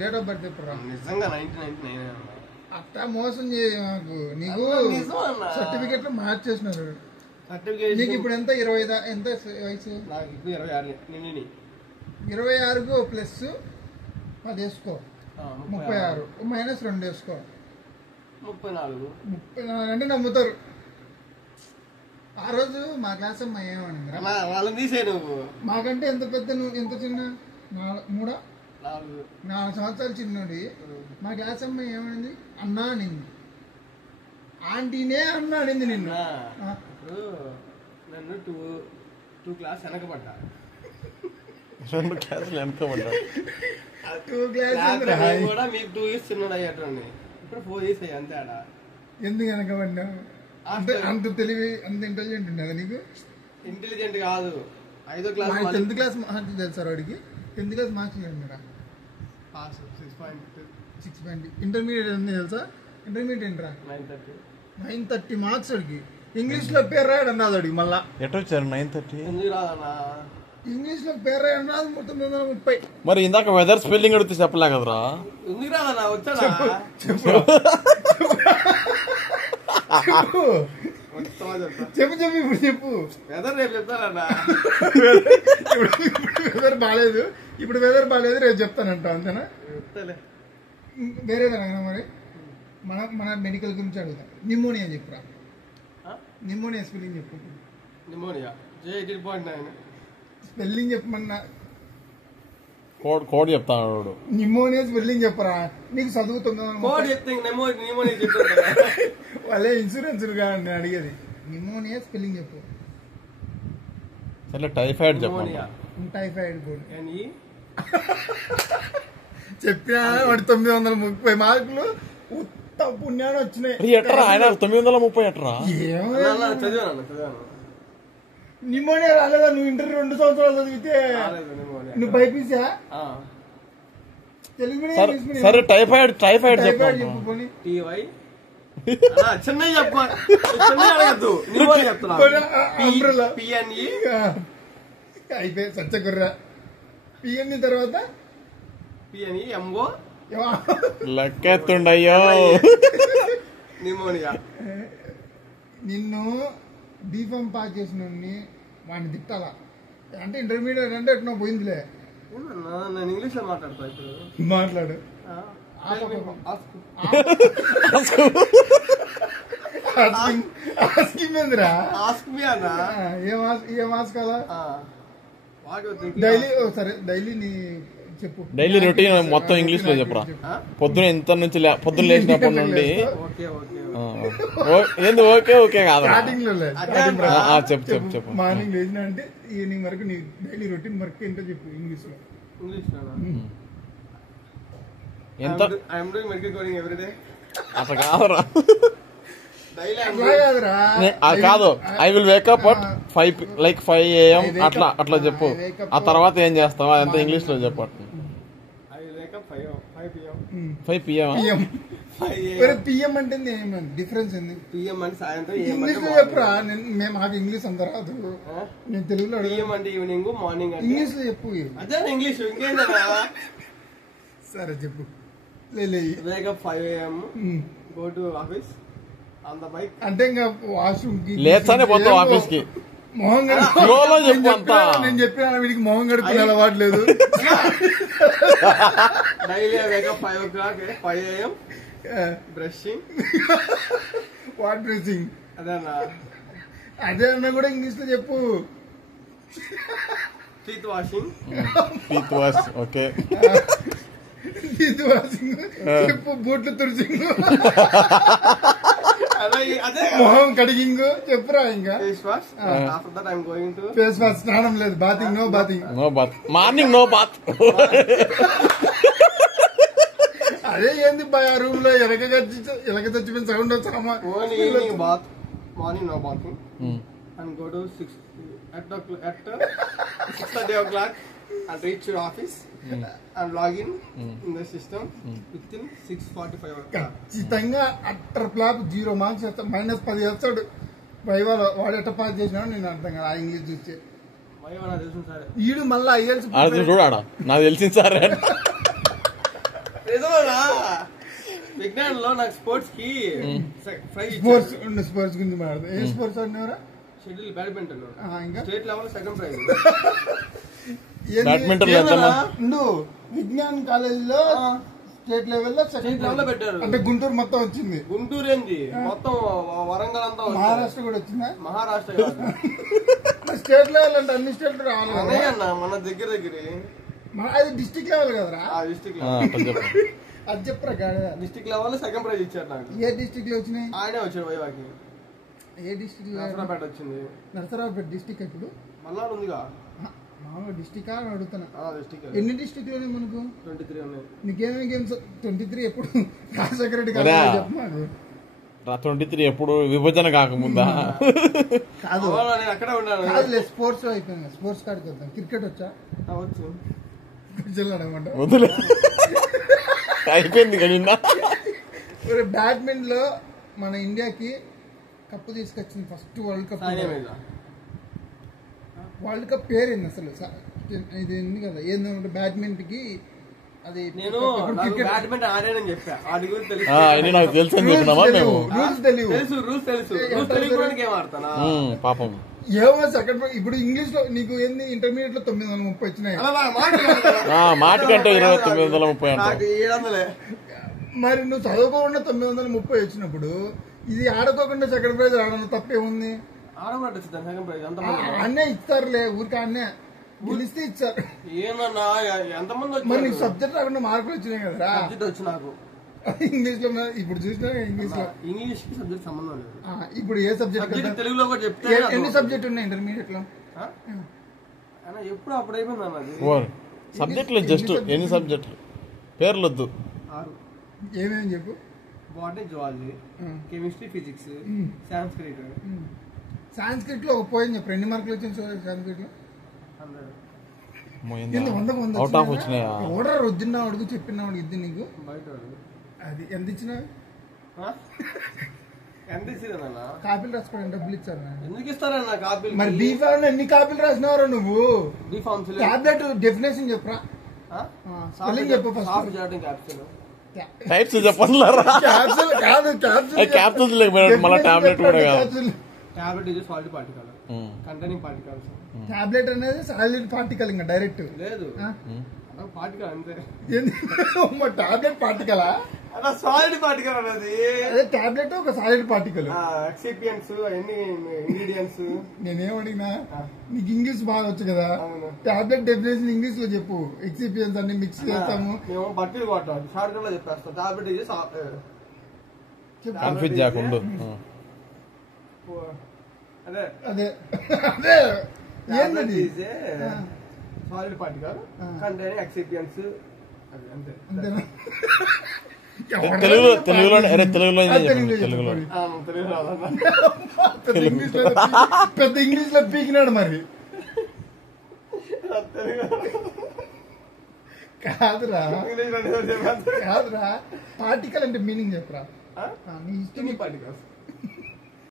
Date of birth ఎప్పుడు రా? నిజంగా 1999 అట్టా మోసం చేయ మాకు. నీకు సర్టిఫికెట్లు మార్చేసినారు. నీకు ఇప్పుడు ఎంత 20 ఎంత వయసు? నాకు ఇప్పుడు 26. 26కు ప్లస్ 10 వేసుకో, 36 మైనస్ 2 వేసుకో, 34 అంటే నమ్ముతారు. ఆ రోజు మా క్లాస్ అమ్మాయి ఏమనింది, వాళ్ళని తీసే నువ్వు మాకంటే ఎంత పెద్ద, నువ్వు ఎంత చిన్న, 4 సంవత్సరాలు చిన్నోడి. మా క్లాస్ అమ్మాయి ఏమనింది, అన్నా అనింది. ఆంటీనే అన్నా అనింది నిన్ను. నన్ను 2 క్లాస్ వెనకబడ్డా, 2 క్లాసులు వెనకబడ్డా. 2 క్లాస్ కూడా మీకు 2 years చిన్నోడు అయ్యేటండి. ఇప్పుడు 4 years అయ్యి అంతే. ఆడ ఎందుకు వెనకబడ్డావు? అంత తెలివి, అంత ఇంటెలిజెంట్ ఉండేది నీకు? ఇంటెలిజెంట్ కాదు, 5వ క్లాస్ 10th క్లాస్ మార్క్స్ తెలుసు వాడికి. 10th క్లాస్ మార్క్స్ లేదురా, 6.2. ఇంటర్మీడియట్ ఎంత తెలుసా? ఇంటర్మీడియట్ ఏంట్రా 930 మార్క్స్ వాడికి. ఇంగ్లీష్ లో పేరు రాయడం రాదు వాడికి. మళ్ళా ఎట్లా వచ్చారు 930? ఎందుకు రాదన్నా? ఇంగ్లీష్ లో పేరు రాయడం రాదు. 930. మరి ఇందాక వెదర్ స్పెల్లింగ్ అడిగితే చెప్పలే కదరా? ఎందుకు రాదన్నా? వచ్చాడా? చెప్పు ఇప్పుడు చెప్పు. వెదర్ రేపు చెప్తానన్నా. వెదర్ బాగాలేదు, ఇప్పుడు వెదర్ బాగాలేదు, రేపు చెప్తానంట. అంతేనా? వేరేదనగా మరి మన మెడికల్ గురించి అడుగుతా. నిమోనియా చెప్పురా. నిమోనియా స్పెల్లింగ్ చెప్పు. Pneumonia J18.9. స్పెల్లింగ్ చెప్పమన్నా. కోడ్ చెప్తాను. నిమోనియా స్పెల్లింగ్ చెప్పరా. నీకు చదువుతుందా? వాళ్ళే ఇన్సూరెన్స్ నేను అడిగేది. నిమోనియా స్పెల్లింగ్ చెప్పు. సరే టైఫాయిడ్ చెప్పండి. టైఫాయిడ్ కూడా చెప్పినా. వాడి 930 మార్కులు ఉత్త పుణ్యాన్ని వచ్చినాయి. ఎట్రా ఆయన 930 ఎట్రా? నిమోనియా రాలేదా? నువ్వు ఇంటర్ 2 సంవత్సరాలు చదివితే నువ్వు బైపీసా? తెలుగు మీడియం. సరే టైఫాయిడ్ చెప్పండి. చెప్పు పోనీ. చెన్నై అయిపోయి సచ్చకుర్రా. పిఎన్ఈ తర్వాత ఎంఓ లెక్కెత్తుండయ్యో. నిమోనియా. నిన్ను బీఫామ్ పాస్ చేసిన వాడిని తిట్టాలా అంటే ఇంటర్మీడియట్ అంటే ఎట్లా పోయిందిలే. నేను ఇంగ్లీష్ లో మాట్లాడతా. ఇప్పుడు మాట్లాడు. ఏం ఆస్కాలా డైలీ? సరే డైలీ నీ చెప్పు. డైలీ రొటీన్ మొత్తం ఇంగ్లీష్ లో చెప్పరా. పొద్దున ఇంత నుంచి పొద్దున లేచినప్పటి నుండి ఏంది ఓకే ఓకే కాదు. చెప్పు. మార్నింగ్ లేచిన అంటే ఈవినింగ్ వరకు నీ డైలీ రొటీన్ వర్క్ ఏంటో చెప్పు ఇంగ్లీష్ లో. ఎంత అట్లా కాదురా. కాదు. I will wake up at 5 AM అట్లా చెప్పు. ఆ తర్వాత ఏం చేస్తావు అదంతా ఇంగ్లీష్ లో చెప్పు. 5 PM. పిఎం అంటే డిఫరెన్స్ ఏంది? పిఎం అంటే సాయంత్రం. ఇంగ్లీష్ లో చెప్పురా. మాకు ఇంగ్లీష్ అంత రాదు. నేను తెలుగులో పిఎం అంటే ఈవినింగ్, మార్నింగ్ ఇంగ్లీష్ లో చెప్పు. అదే ఇంగ్లీష్ ఇంకేందా? సరే చెప్పు. Wake up 5 AM, go to office on the bike. అంటే ఇంకా వాష్రూమ్ కి లేచానే పోతావు ఆఫీస్ కి. మొహం నేను చెప్పిన వీడికి మొహం గడుపునే అలవాటు లేదు. Daily wake up 5 o'clock, 5 AM brushing. What brushing? అదే అన్న కూడా ఇంగ్లీష్ లో చెప్పు. Teeth washing. Okay. Teeth washing చెప్పు. బూట్లు తుడిచింగ్, మొహం కడిగింగ్ చెప్పురా. ఇంకా ఫేస్ వాష్. స్నానం లేదు. Bathing. No bathing. Morning no bath. అదే ఏంది ఆ రూమ్ లో ఎలక చచ్చిపోయిన సౌండ్ వచ్చా? Bath. Morning no bathing and go to 6:30 o'clock and reach your office and log in the system within 6:45 o'clock. ఖచ్చితంగా అట్టర్ ఫ్లాప్ 0 మార్క్స్ వేస్తాడు. -10 వేస్తాడు వైవాలో. వాడు ఎట్ట పాస్ చేసినాడు నేను అర్థం కదా. ఆ ఇంగ్లీష్ చూస్తే ఈడు మళ్ళీ IELTS చూడాడా నాకు తెలిసింది సార్. నిజమేనా? విజ్ఞానంలో నాకు స్పోర్ట్స్ కి స్పోర్ట్స్ గురించి మాట్లాడదు. ఏ స్పోర్ట్స్ ఆడినవరా? షెడ్యూల్ బ్యాడ్మింటన్ ఇంకా state level second prize. Badminton Vignan కాలేజీలో స్టేట్ లెవెల్లో స్టేట్ లెవెల్ లో పెట్టారు. అంటే గుంటూరు మొత్తం వచ్చింది. గుంటూరు ఏంది మొత్తం వరంగల్ అంతా మహారాష్ట్ర కూడా వచ్చిందా? మహారాష్ట్ర స్టేట్ లెవెల్ అంటే అన్ని స్టేట్ రావాలి కదా అన్న మన దగ్గర అది డిస్ట్రిక్ట్ లెవెల్ కదరా? డిస్ట్రిక్ట్ అది చెప్పరా గాడి. డిస్ట్రిక్ట్ లెవెల్ సెకండ్ ప్రైజ్ ఇచ్చారు నాకు. ఏ డిస్ట్రిక్ట్ లో వచ్చినాయి? ఆయనే వచ్చాడు వైవాకి. ఏ డిస్ట్రిక్ట్? నరసరావుపేట వచ్చింది. నరసరావుపేట డిస్ట్రిక్ట్ ఇప్పుడు మళ్ళా ఉందిగా మామూలు డిస్ట్రిక్ట్ అని అడుగుతున్నా. డిస్ట్రిక్ట్ ఎన్ని డిస్ట్రిక్ట్ లోనే మనకు? 23 ఉన్నాయి. నీకేమేమి గేమ్స్? 23 ఎప్పుడు? రాజశేఖర రెడ్డి కాదు చెప్పు మాకు. 23 ఎప్పుడు విభజన కాకముందా? కాదు అక్కడే ఉన్నాను. కాదులే, స్పోర్ట్స్ లో అయిపోయింది. స్పోర్ట్స్ కాడికి వద్దాం. క్రికెట్ వచ్చా? వచ్చు. వదిలే అయిపోయింది కదా. బ్యాడ్మింటన్ లో మన ఇండియాకి కప్పు తీసుకొచ్చింది first world cup. World cup పేరు ఏంది అసలు? ఇది ఉంది కదా ఏంటంటే బ్యాడ్మింటన్ కి అది. నేను బ్యాడ్మింటన్ ఆడానని చెప్పా. అది గురించి నాకు తెలుసు అని చెప్పినామా మేము? రూల్స్ తెలియదు. రూల్స్ తెలుసు గేమ్ ఆడతానా పాపం. ఏమో సెకండ్ ఇప్పుడు ఇంగ్లీష్ లో నీకు ఏంది ఇంటర్మీడియట్ లో 930 వచ్చినాయి. మాట కంటే 2930 అంటే 700. మరి నువ్వు చదువుకోకుండా 930 వచ్చినప్పుడు ఇది ఆడుకోకుండా సెకండ్ ప్రైజ్ ఆడడం తప్పేముంది? అన్నే ఇస్తారులే ఊరికి. అన్నే గెలిస్తే ఇచ్చారు. ఏమన్నా ఎంతమంది మరి నీకు సబ్జెక్ట్ రాకుండా మార్కులు వచ్చినాయి కదరా? సబ్జెక్ట్ వచ్చి నాకు ఇంగ్లీష్ లో ఇప్పుడు చూసినా ఇంగ్లీష్ లో. ఇంగ్లీష్ కి సబ్జెక్ట్ సంబంధం లేదు. ఇప్పుడు ఏ సబ్జెక్ట్? తెలుగులో కూడా చెప్తే ఎన్ని సబ్జెక్ట్ ఉన్నాయి ఇంటర్మీడియట్ లో? ఎప్పుడు అప్పుడు అయిపోయింది అన్నది. సబ్జెక్టులు జస్ట్ ఎన్ని సబ్జెక్టులు పేర్లు వద్దు. 6. ఏమేమి చెప్పు? Botany, zoology, chemistry, physics, Sanskrit. Sanskrit లో ఒక పోయింది చెప్పు. ఎన్ని మార్కులు వచ్చింది సాంస్క్రిట్ లో? 100. అవుట్ ఆఫ్ వచ్చినాయా? ఓడర్ వద్దున్నా అడుగు చెప్పినాడు ఇది నీకు. బయట అది ఎంత ఇచ్చినా? ఎంత ఇచ్చిందన్నా? కాపీలు రాసుకోవడానికి డబ్బులు ఇచ్చారు. ఎందుకు ఇస్తారన్నా కాపీలు? మరి బీ ఫామ్ ఎన్ని కాపీలు రాసినావరా నువ్వు? బీ ఫార్మ్స్ టాబ్లెట్ డెఫినేషన్ చెప్పరా? స్పెల్లింగ్ చెప్పు ఫస్ట్. టైప్స్ చెప్పండి. క్యాప్సూల్ కాదు, క్యాప్సూల్స్ లేకపోయినట్టు మళ్ళీ టాబ్లెట్ కూడా కాదు. టాబ్లెట్ ఇది solid particle containing particles. Tablet అనేది సాలిడ్ పార్టికల్ ఇంకా డైరెక్ట్ లేదు. పార్టికల్ అంతే. టాబ్లెట్ పార్టికలా? సాలిడ్ పార్టికల్ అనేది. అదే టాబ్లెట్ ఒక సాలిడ్ పార్టికల్. ఎక్సిపియన్స్ అన్ని ఇంగ్రీడియంట్స్. నేనేం అడిగినా నీకు ఇంగ్లీష్ బాగా వచ్చు కదా. టాబ్లెట్ డెఫినేషన్ ఇంగ్లీష్ లో చెప్పు. ఎక్సిపియన్స్ అన్ని మిక్స్ చేస్తాము. మేము బట్టి కొట్టాం షార్ట్ కట్ లో చెప్పేస్తాం. టాబ్లెట్ ఇది కన్ఫ్యూజ్ చేయకుండా. అదే అదే అదే ఏంటది? Solid particle containing excipients. అంతే. తెలుగులో పెద్ద ఇంగ్లీష్ లో పీకినాడు మరి. కాదురా పార్టికల్ అంటే మీనింగ్ చెప్పరా? నీ ఇష్టం. పార్టికల్స్